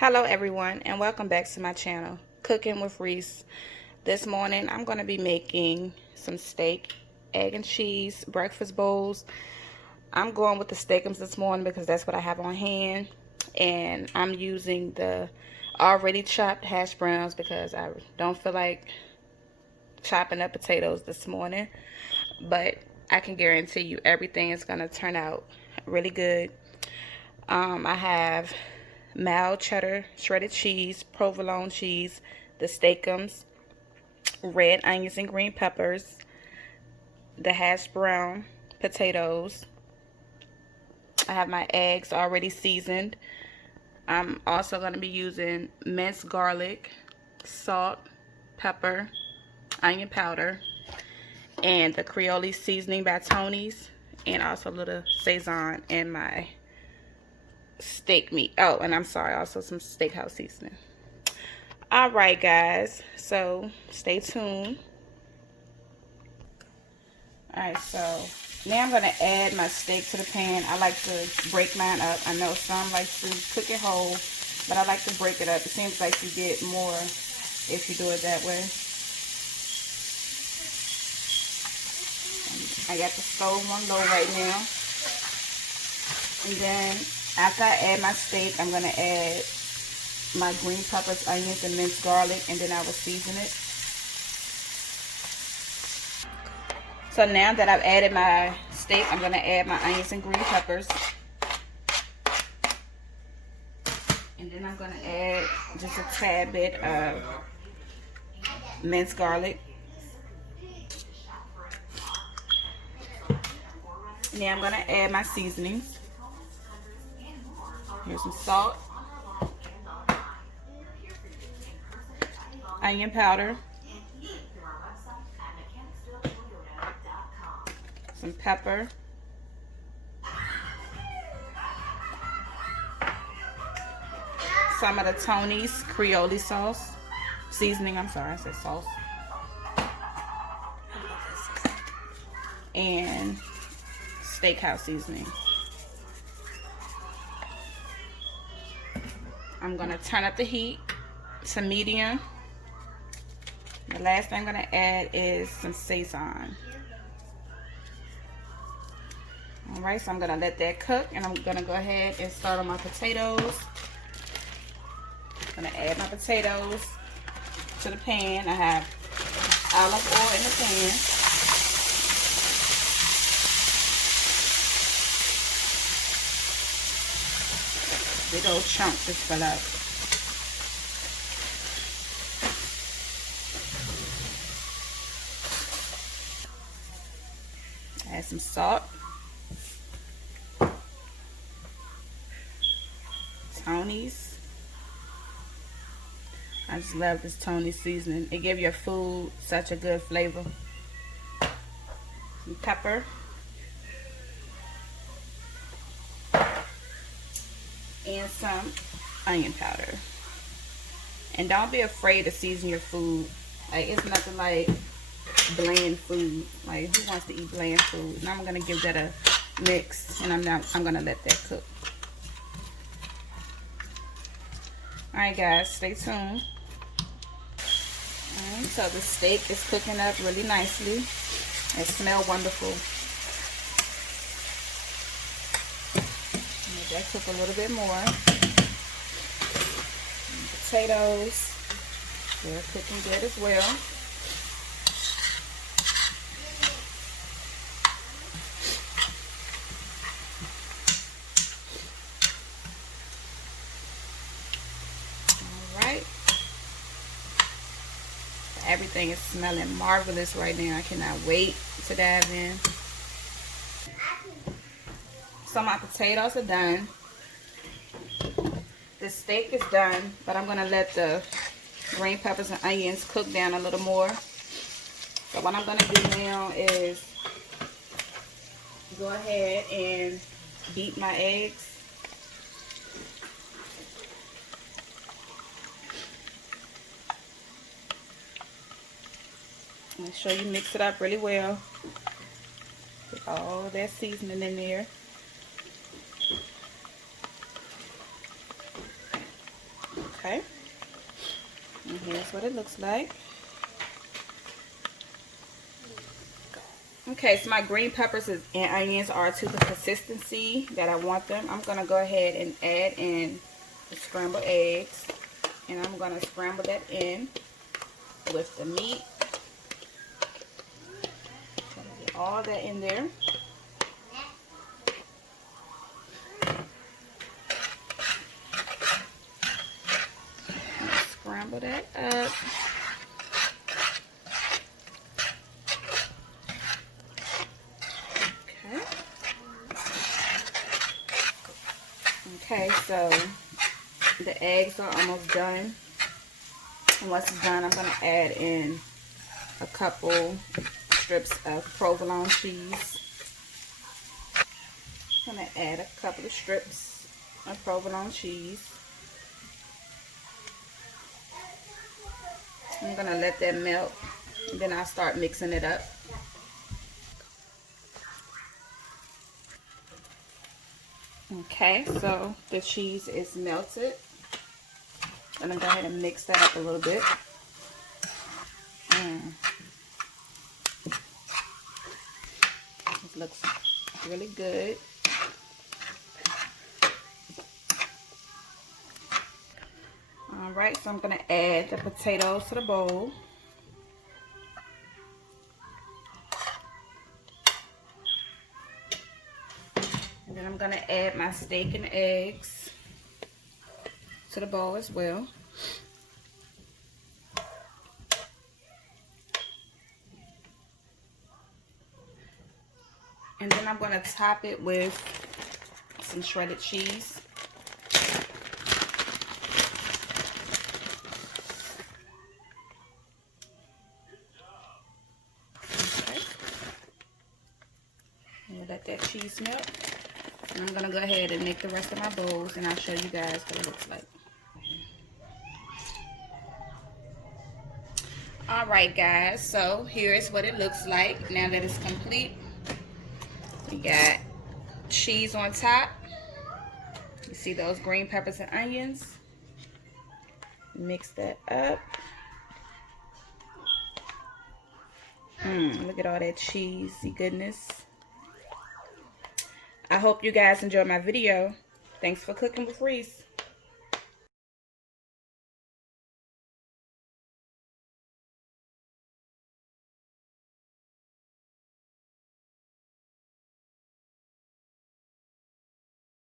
Hello everyone, and welcome back to my channel, Cooking with Reese. This morning I'm going to be making some steak, egg and cheese breakfast bowls. I'm going with the Steakums this morning because that's what I have on hand, and I'm using the already chopped hash browns because I don't feel like chopping up potatoes this morning, but I can guarantee you everything is going to turn out really good. I have mild cheddar, shredded cheese, provolone cheese, the Steakums, red onions and green peppers, the hash brown potatoes. I have my eggs already seasoned. I'm also going to be using minced garlic, salt, pepper, onion powder, and the Creole seasoning by Tony's, and also a little Saison in my steak meat. Oh, and I'm sorry, also some steakhouse seasoning. Alright guys, so stay tuned. Alright, so now I'm going to add my steak to the pan. I like to break mine up. I know some like to cook it whole, but I like to break it up. It seems like you get more if you do it that way. I got the stove on low right now. And then after I add my steak, I'm going to add my green peppers, onions, and minced garlic, and then I will season it. So now that I've added my steak, I'm going to add my onions and green peppers. And then I'm going to add just a tad bit of minced garlic. Now I'm going to add my seasonings. Here's some salt, onion powder, some pepper, some of the Tony's Creole sauce, seasoning, I'm sorry, I said sauce, and steakhouse seasoning. I'm going to turn up the heat to medium. The last thing I'm going to add is some Saison. Alright, so I'm going to let that cook, and I'm going to go ahead and start on my potatoes. I'm going to add my potatoes to the pan. I have olive oil in the pan. Big old chunk just fell out. Add some salt. Tony's. I just love this Tony's seasoning. It gives your food such a good flavor. Some pepper. And some onion powder. And don't be afraid to season your food. Like, it's nothing like bland food. Like, who wants to eat bland food? Now I'm gonna give that a mix, and I'm gonna let that cook. Alright guys, stay tuned. Alright, so the steak is cooking up really nicely. It smells wonderful. Let that cook a little bit more. And potatoes, they're cooking good as well. Alright. Everything is smelling marvelous right now. I cannot wait to dive in. So my potatoes are done. The steak is done, but I'm going to let the green peppers and onions cook down a little more. So what I'm going to do now is go ahead and beat my eggs. Make sure you mix it up really well. Put all of that seasoning in there. Okay. And here's what it looks like. Okay, so my green peppers and onions are to the consistency that I want them. I'm going to go ahead and add in the scrambled eggs. And I'm going to scramble that in with the meat. Get all that in there. Scramble that up. Okay. Okay, so the eggs are almost done. And once it's done, I'm going to add in a couple strips of provolone cheese. I'm going to add a couple of strips of provolone cheese. I'm going to let that melt, and then I'll start mixing it up. Okay, so the cheese is melted. I'm going to go ahead and mix that up a little bit. It looks really good. Alright, so I'm going to add the potatoes to the bowl. And then I'm going to add my steak and eggs to the bowl as well. And then I'm going to top it with some shredded cheese. Okay. And let that cheese melt. And I'm going to go ahead and make the rest of my bowls, and I'll show you guys what it looks like. Alright guys, so here is what it looks like now that it's complete. We got cheese on top. You see those green peppers and onions. Mix that up. Look at all that cheesy goodness. I hope you guys enjoyed my video. Thanks for cooking with Reese.